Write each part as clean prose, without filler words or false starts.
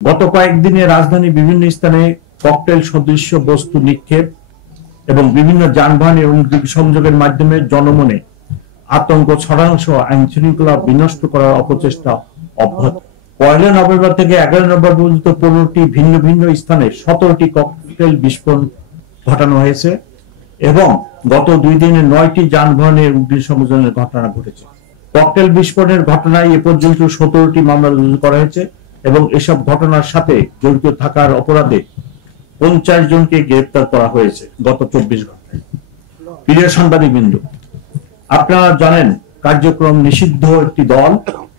গত কয়েকদিনে রাজধানী বিভিন্ন স্থানে ককটেল সদৃশ্য বস্তু নিক্ষেপ এবং বিভিন্ন যানবাহন এবং সংযোগের মাধ্যমে জনমনে আতঙ্ক ছড়ানো সহ আইন শৃঙ্খলা বিনষ্ট করার অপচেষ্টা অব্যাহত। 1 নভেম্বর থেকে 11 নভেম্বর পর্যন্ত 15টি ভিন্ন ভিন্ন স্থানে 17টি ককটেল বিস্ফোরণ ঘটানো হয়েছে এবং গত 2 দিনে 9টি যানবাহনের অগ্নিসংযোগের ঘটনা ঘটেছে। ককটেল বিস্ফোরণের ঘটনায় এ পর্যন্ত 17টি মামলা রুজু করা হয়েছে এবং এসব ঘটনার সাথে জড়িত থাকার অপরাধে 50 জনকে গ্রেফতার করা হয়েছে গত 24 ঘন্টায়। প্রিয় সাংবাদিকবৃন্দ, আপনারা জানেন কার্যক্রম নিষিদ্ধ একটি দল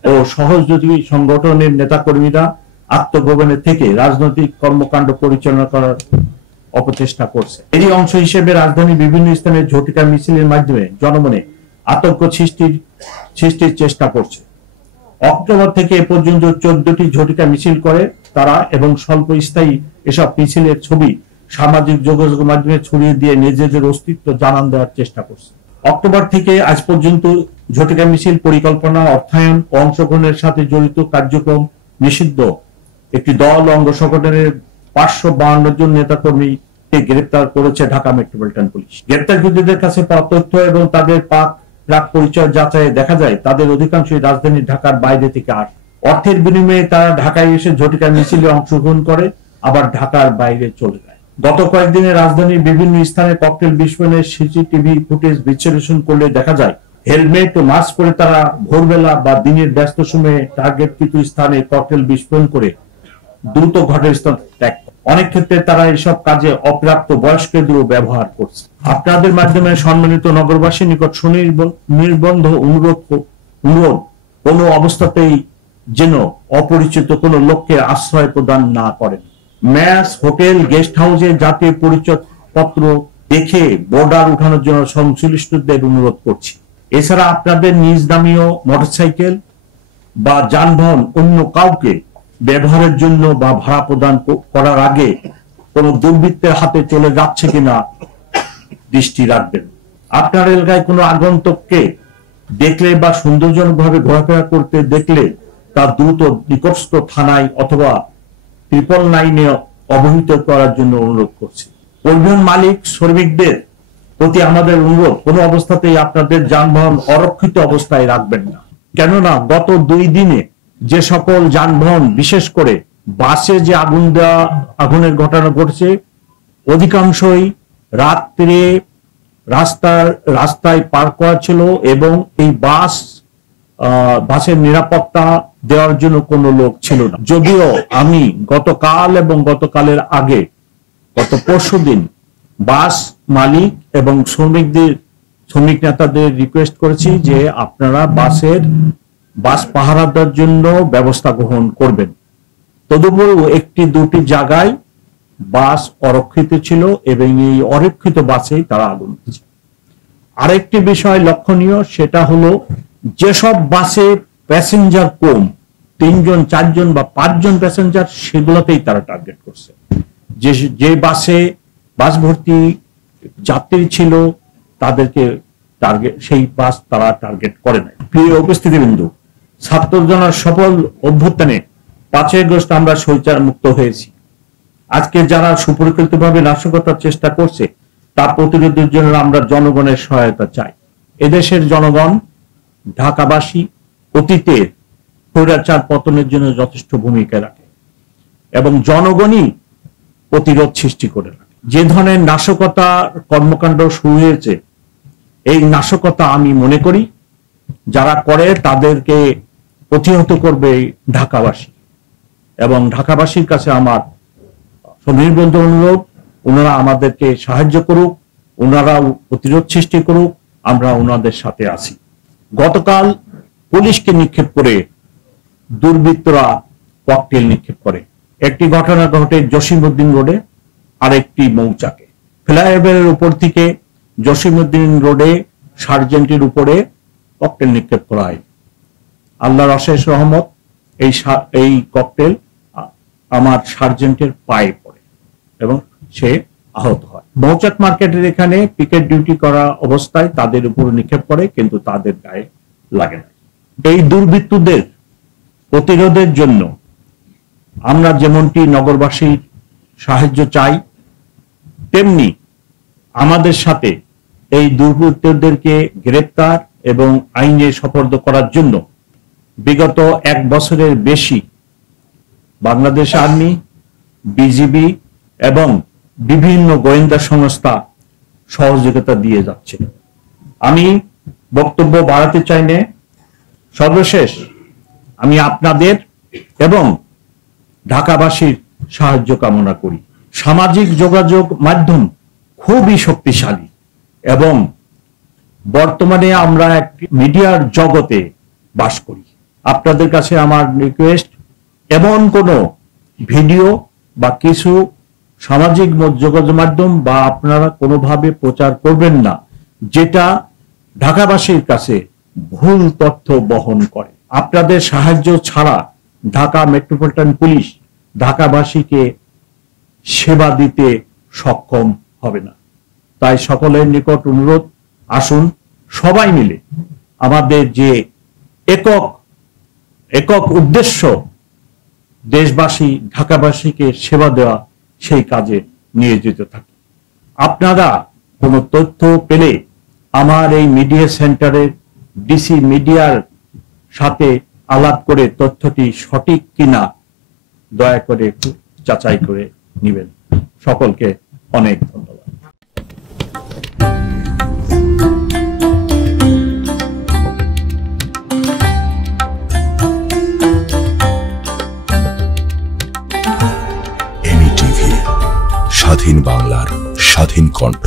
ও সহযোগী সংগঠনের নেতাকর্মীরা আত্মগোপনে থেকে রাজনৈতিক কর্মকাণ্ড পরিচালনা করার অপচেষ্টা করছে। এরই অংশ হিসেবে রাজধানীর বিভিন্ন স্থানে ঝটিকা মিছিলের মাধ্যমে জনমনে আতঙ্ক সৃষ্টির চেষ্টা করছে। অক্টোবর থেকে এ পর্যন্ত 14টি ঝটিকা মিছিল করে তারা এবং স্বল্প স্থায়ী এসব মিছিলের ছবি সামাজিক যোগাযোগ মাধ্যমে ছড়িয়ে দিয়ে নিজেদের অস্তিত্ব জানান দেওয়ার চেষ্টা করছে। অক্টোবর থেকে আজ পর্যন্ত ঝটিকা মিছিল পরিকল্পনা, অর্থায়ন ও অংশগ্রহণের সাথে জড়িত কার্যক্রম নিষিদ্ধ একটি দল অঙ্গ সংগঠনের 552 জন নেতাকর্মীকে গ্রেফতার করেছে ঢাকা মেট্রোপলিটন পুলিশ। গ্রেফতারকৃতদের কাছে পাওয়া তথ্য এবং তাদের প্রাক পরিচয় যাচাইয়ে দেখা যায় তাদের অধিকাংশই রাজধানী ঢাকার বাইরে থেকে আসে। অর্থের বিনিময়ে তারা ঢাকায় এসে ঝটিকা মিছিলে অংশগ্রহণ করে আবার ঢাকার বাইরে চলে যায়। গত কয়েকদিনে রাজধানীর বিভিন্ন স্থানে ককটেল বিস্ফোরণের সিসিটিভি ফুটেজ বিশ্লেষণ করলে দেখা যায় হেলমেট ও মাস্ক পরে তারা ভোরবেলা বা দিনের ব্যস্ত সময়ে টার্গেটকৃত স্থানে ককটেল বিস্ফোরণ করে দ্রুত ঘটনাস্থল ত্যাগ করে। অনেক ক্ষেত্রে তারা এসব কাজে অপ্রাপ্ত বয়স্কদেরও ব্যবহার করছে। আপনাদের মাধ্যমে সম্মানিত নগরবাসীর নিকট সুনির্বন্ধ অনুরোধ কোনো অবস্থাতেই যেন অপরিচিত কোনো লোককে আশ্রয় প্রদান না করেন। ম্যাচ, হোটেল, গেস্ট হাউসে জাতীয় পরিচয় পত্র দেখে বর্ডার উঠানোর জন্য সংশ্লিষ্টদের অনুরোধ করছি। এছাড়া আপনাদের নিজ নামীয় মোটরসাইকেল বা যানবাহন অন্য কাউকে ব্যবহারের জন্য বা ভাড়া প্রদান করার আগে কোনো দুর্বৃত্তের হাতে চলে যাচ্ছে কিনা দৃষ্টি রাখবেন। আপনার এলাকায় কোনো আগন্তুককে দেখলে বা সৌন্দর্যজনকভাবে ঘোরাফেরা করতে দেখলে তা দ্রুত নিকটস্থ থানায় অথবা 999 অবহিত করার জন্য অনুরোধ করছি। পরিবহন মালিক শ্রমিকদের প্রতি আমাদের অনুরোধ, কোনো অবস্থাতেই আপনাদের যানবাহন অরক্ষিত অবস্থায় রাখবেন না। কেননা গত 2 দিনে যে সকল যানবাহন, বিশেষ করে বাসে যে আগুনের ঘটনা ঘটছে, অধিকাংশই রাত্রে রাস্তায় পার্ক করা ছিল এবং এই বাসের নিরাপত্তা দেওয়ার জন্য কোনো লোক ছিল না। যদিও আমি গতকাল এবং গতকালের আগে গত পরশুদিন বাস মালিক এবং শ্রমিক নেতাদের রিকোয়েস্ট করেছি যে আপনারা বাস পাহারা দেওয়ার জন্য ব্যবস্থা গ্রহণ করবেন। তদুপরিও 1-2টি জায়গায় বাস অরক্ষিত ছিল এবং এই অরক্ষিত বাসেই তারা আগুন দিয়েছে। আরেকটি বিষয় লক্ষণীয়, সেটা হলো যেসব বাসে প্যাসেঞ্জার কম, 3 জন 4 জন বা 5 জন প্যাসেঞ্জার, সেগুলোতেই তারা টার্গেট করছে। যে বাস ভর্তি যাত্রী ছিল তাদেরকে সেই বাস তারা টার্গেট করে নাই। প্রিয় উপস্থিতিবৃন্দ, ছাত্র জনতার সফল অভ্যুত্থানে 5 আগস্ট আমরা স্বৈরাচার মুক্ত হয়েছি। আজকে যারা সুপরিকল্পিতভাবে নাশকতার চেষ্টা করছে তা প্রতিরোধের জন্য আমরা জনগণের সহায়তা চাই। এদেশের জনগণ, ঢাকাবাসী অতীতের স্বৈরাচার পতনের জন্য যথেষ্ট ভূমিকা রাখে এবং জনগণই প্রতিরোধ সৃষ্টি করে রাখে। যে ধরনের নাশকতা কর্মকাণ্ড শুরু হয়েছে, এই নাশকতা আমি মনে করি যারা করে তাদেরকে প্রতিহত করবে ঢাকাবাসী। এবং ঢাকাবাসীর কাছে আমার সনির্বন্ধ অনুরোধ, ওনারা আমাদেরকে সাহায্য করুক, ওনারা প্রতিরোধ সৃষ্টি করুক, আমরা ওনাদের সাথে আছি। গতকাল পুলিশকে নিক্ষেপ করে দুর্বৃত্তরা ককটেল নিক্ষেপ করে। একটি ঘটনা ঘটে জসিমউদ্দিন রোডে, আরেকটি মৌচাকে। ফ্লাইওভারের উপর থেকে জসিমউদ্দিন রোডে সার্জেন্টের উপরে ককটেল নিক্ষেপ করা হয়। আল্লাহর অশেষ রহমত, এই ককটেল আমার সার্জেন্টের পায়ে পড়ে এবং সে আহত হয়। মৌচাক মার্কেটের এখানে পিকেট ডিউটি করা অবস্থায় তাদের উপর নিক্ষেপ করে, কিন্তু তাদের গায়ে লাগে না। এই দুর্বৃত্তদের প্রতিরোধের জন্য আমরা যেমনটি নগরবাসীর সাহায্য চাই, তেমনি আমাদের সাথে এই দুর্বৃত্তদেরকে গ্রেপ্তার এবং আইনে সোপর্দ করার জন্য বিগত 1 বছরের বেশি বাংলাদেশ আর্মি, বিজিবি এবং বিভিন্ন গোয়েন্দা সংস্থা সহযোগিতা দিয়ে যাচ্ছে। আমি বক্তব্য বাড়াতে চাই না। সর্বশেষ আমি আপনাদের এবং ঢাকাবাসীর সাহায্য কামনা করি। সামাজিক যোগাযোগ মাধ্যম খুবই শক্তিশালী এবং বর্তমানে আমরা এক মিডিয়ার জগতে বাস করি। আপনাদের কাছে আমার রিকোয়েস্ট, এমন কোনো ভিডিও বা কিছু সামাজিক যোগাযোগ মাধ্যম বা আপনারা কোনোভাবে প্রচার করবেন না যেটা ঢাকাবাসীর কাছে ভুল তথ্য বহন করে। আপনাদের সাহায্য ছাড়া ঢাকা মেট্রোপলিটন পুলিশ ঢাকাবাসীকে সেবা দিতে সক্ষম হবে না। তাই সকলের নিকট অনুরোধ, আসুন সবাই মিলে আমাদের যে একক উদ্দেশ্য দেশবাসী ঢাকাবাসীকে সেবা দেওয়া, সেই কাজে নিয়োজিত থাকি। আপনারা কোনো তথ্য পেলে আমার এই মিডিয়া সেন্টারের ডিসি মিডিয়ার সাথে আলাপ করে তথ্যটি সঠিক কিনা দয়া করে একটু যাচাই করে নেবেন। সকলকে অনেক ধন্যবাদ। এমই টিভি, স্বাধীন বাংলার স্বাধীন কণ্ঠ।